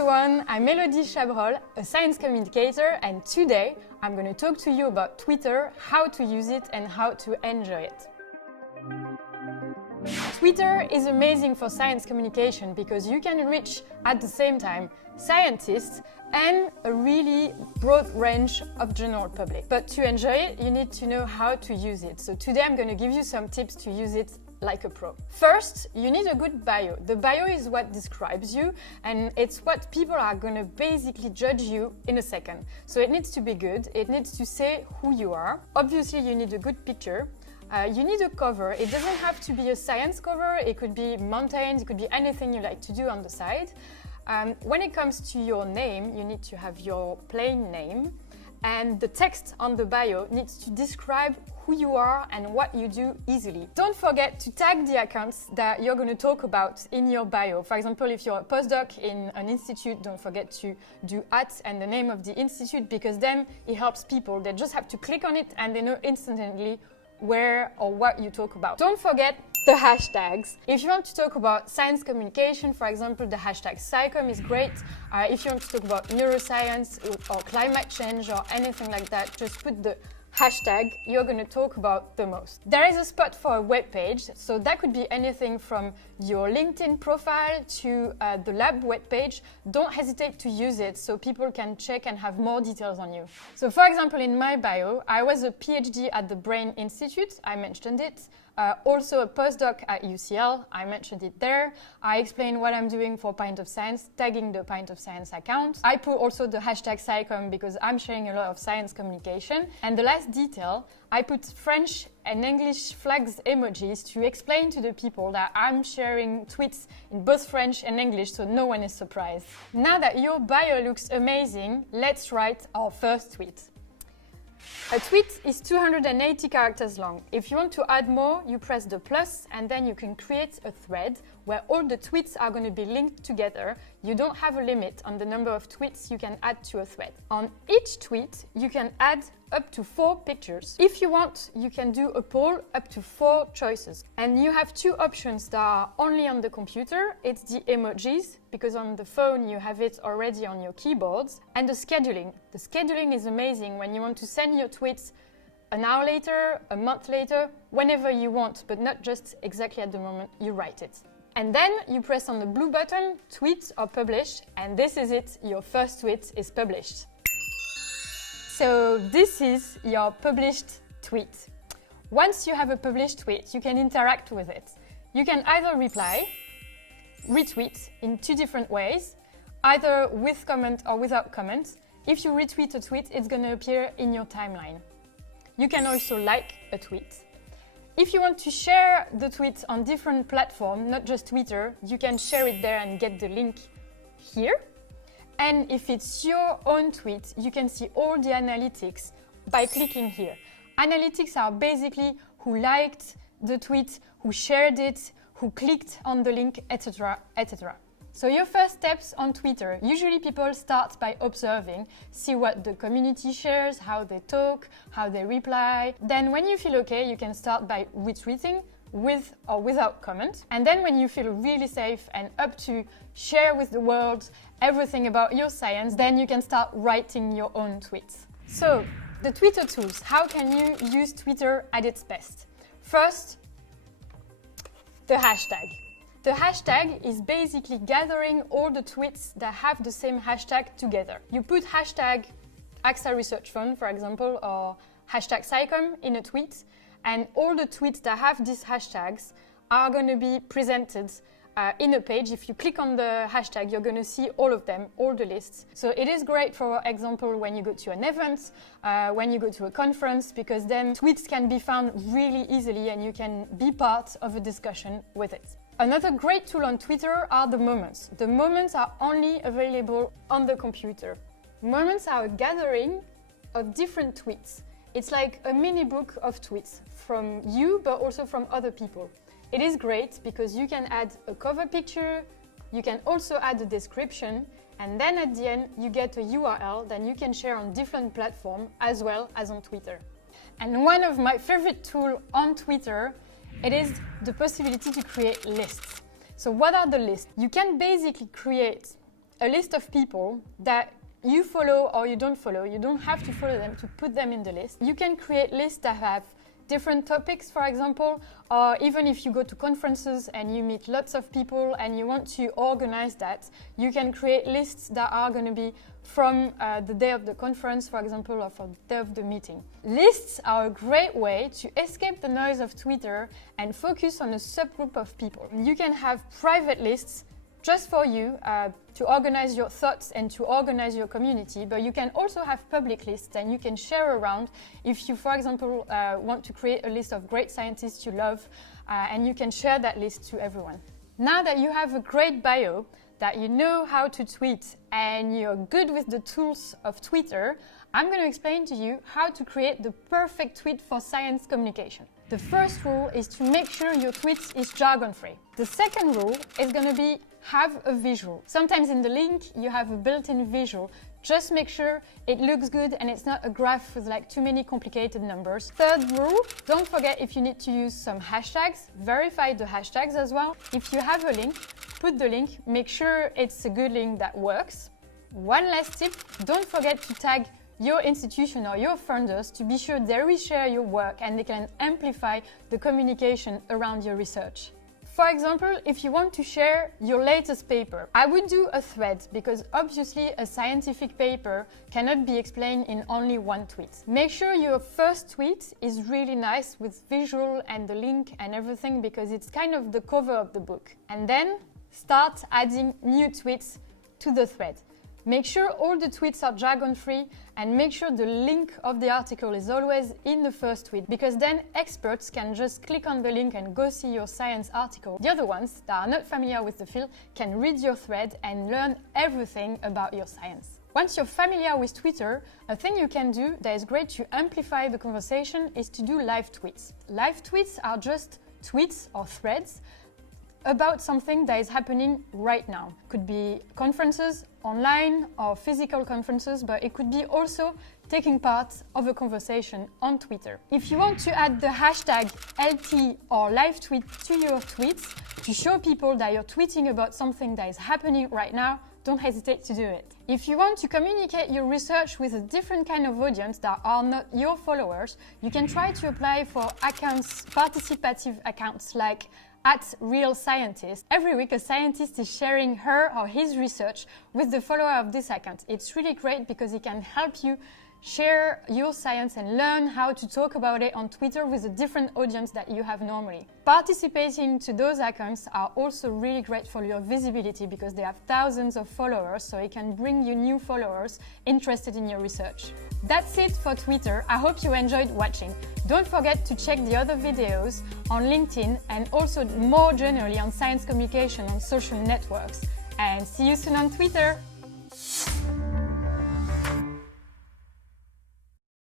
everyone, I'm Elodie Chabrol, a science communicator, and today I'm going to talk to you about Twitter, how to use it and how to enjoy it. Twitter is amazing for science communication because you can reach at the same time scientists and a really broad range of general public. But to enjoy it, you need to know how to use it. So today I'm going to give you some tips to use it like a pro. First, you need a good bio. The bio is what describes you and it's what people are going to basically judge you in a second. So it needs to be good, it needs to say who you are. Obviously, you need a good picture. You need a cover. It doesn't have to be a science cover, it could be mountains, it could be anything you like to do on the side. When it comes to your name, you need to have your plain name, and the text on the bio needs to describe who you are and what you do easily. Don't forget to tag the accounts that you're going to talk about in your bio. For example, if you're a postdoc in an institute, don't forget to do @ and the name of the institute, because then it helps people. They just have to click on it and they know instantly where or what you talk about. Don't forget the hashtags. If you want to talk about science communication, for example, the hashtag SciComm is great. If you want to talk about neuroscience or climate change or anything like that, just put the hashtag you're going to talk about the most. There is a spot for a web page, so that could be anything from your LinkedIn profile to the lab web page. Don't hesitate to use it so people can check and have more details on you. So for example, in my bio, I was a PhD at the Brain Institute, I mentioned it. Also a postdoc at UCL, I mentioned it there. I explain what I'm doing for Pint of Science, tagging the Pint of Science account. I put also the hashtag SciComm because I'm sharing a lot of science communication. And the last detail, I put French and English flags emojis to explain to the people that I'm sharing tweets in both French and English, so no one is surprised. Now that your bio looks amazing, let's write our first tweet. A tweet is 280 characters long. If you want to add more, you press the plus and then you can create a thread where all the tweets are going to be linked together. You don't have a limit on the number of tweets you can add to a thread. On each tweet, you can add up to 4 pictures. If you want, you can do a poll up to 4 choices. And you have 2 options that are only on the computer. It's the emojis, because on the phone you have it already on your keyboards, and the scheduling. The scheduling is amazing when you want to send your tweets an hour later, a month later, whenever you want, but not just exactly at the moment you write it. And then you press on the blue button, tweet or publish, and this is it, your first tweet is published. So this is your published tweet. Once you have a published tweet, you can interact with it. You can either reply, retweet in 2 different ways, either with comment or without comment. If you retweet a tweet, it's going to appear in your timeline. You can also like a tweet. If you want to share the tweet on different platforms, not just Twitter, you can share it there and get the link here. And if it's your own tweet, you can see all the analytics by clicking here. Analytics are basically who liked the tweet, who shared it, who clicked on the link, etc., etc. So your first steps on Twitter. Usually people start by observing, see what the community shares, how they talk, how they reply. Then when you feel okay, you can start by retweeting with or without comment. And then when you feel really safe and up to share with the world everything about your science, then you can start writing your own tweets. So the Twitter tools, how can you use Twitter at its best? First, the hashtag. The hashtag is basically gathering all the tweets that have the same hashtag together. You put hashtag AXA Research Fund, for example, or hashtag SciComm in a tweet, and all the tweets that have these hashtags are going to be presented in a page. If you click on the hashtag, you're going to see all of them, all the lists. So it is great, for example, when you go to an event, when you go to a conference, because then tweets can be found really easily and you can be part of a discussion with it. Another great tool on Twitter are the moments. The moments are only available on the computer. Moments are a gathering of different tweets. It's like a mini book of tweets from you, but also from other people. It is great because you can add a cover picture, you can also add a description, and then at the end you get a URL that you can share on different platforms as well as on Twitter. And one of my favorite tools on Twitter, it is the possibility to create lists. So what are the lists? You can basically create a list of people that you follow or you don't follow. You don't have to follow them to put them in the list. You can create lists that have different topics, for example, or even if you go to conferences and you meet lots of people and you want to organize that, you can create lists that are going to be from the day of the conference, for example, or from the day of the meeting. Lists are a great way to escape the noise of Twitter and focus on a subgroup of people. You can have private lists just for you to organize your thoughts and to organize your community, but you can also have public lists and you can share around if you, for example, want to create a list of great scientists you love, and you can share that list to everyone. Now that you have a great bio, that you know how to tweet and you're good with the tools of Twitter, I'm going to explain to you how to create the perfect tweet for science communication. The first rule is to make sure your tweet is jargon-free. The second rule is going to be have a visual. Sometimes in the link you have a built-in visual. Just make sure it looks good and it's not a graph with like too many complicated numbers. Third rule, don't forget if you need to use some hashtags, verify the hashtags as well. If you have a link, put the link, make sure it's a good link that works. One last tip, don't forget to tag your institution or your funders to be sure they reshare your work and they can amplify the communication around your research. For example, if you want to share your latest paper, I would do a thread because obviously a scientific paper cannot be explained in only one tweet. Make sure your first tweet is really nice with visual and the link and everything because it's kind of the cover of the book. And then start adding new tweets to the thread. Make sure all the tweets are jargon-free and make sure the link of the article is always in the first tweet because then experts can just click on the link and go see your science article. The other ones that are not familiar with the field can read your thread and learn everything about your science. Once you're familiar with Twitter, a thing you can do that is great to amplify the conversation is to do live tweets. Live tweets are just tweets or threads about something that is happening right now. Could be conferences, online or physical conferences, but it could be also taking part of a conversation on Twitter. If you want to add the hashtag LT or live tweet to your tweets to show people that you're tweeting about something that is happening right now, don't hesitate to do it. If you want to communicate your research with a different kind of audience that are not your followers, you can try to apply for accounts, participative accounts like @RealScientist. Every week a scientist is sharing her or his research with the follower of this account. It's really great because it can help you share your science and learn how to talk about it on Twitter with a different audience that you have normally. Participating to those accounts are also really great for your visibility because they have thousands of followers, so it can bring you new followers interested in your research. That's it for Twitter. I hope you enjoyed watching. Don't forget to check the other videos on LinkedIn and also more generally on science communication on social networks. And see you soon on Twitter!